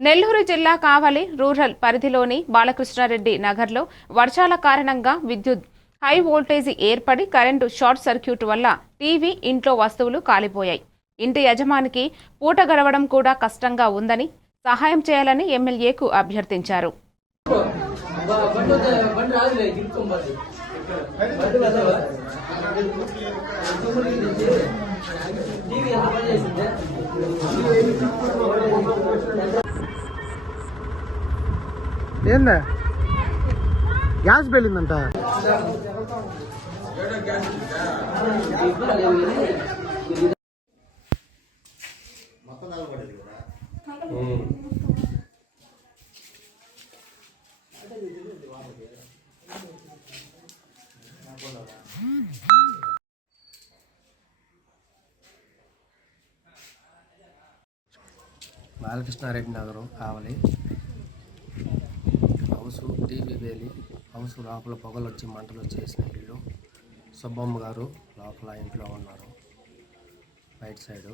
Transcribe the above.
నెల్లూరు జిల్లా కావలి రూరల్ పరిధిలోని బాలకృష్ణారెడ్డి నగర్లో వర్షాల కారణంగా విద్యుత్ హై వోల్టేజీ ఏర్పడి కరెంటు షార్ట్ సర్క్యూట్ వల్ల టీవీ ఇంట్లో వస్తువులు కాలిపోయాయి. ఇంటి యజమానికి పూట గడవడం కూడా కష్టంగా ఉందని సహాయం చేయాలని ఎమ్మెల్యేకు అభ్యర్థించారు. ఏందా? గ్యాస్ వెళ్ళిందంట బాలకృష్ణారెడ్డి నగరం కావాలి. డీపీ టీవీ వేలి హౌస్ లోపల పొగలు వచ్చి మంటలు వచ్చేసిన ఇల్లు సుబ్బమ్మ గారు లోపల ఇంట్లో ఉన్నారు. Right side.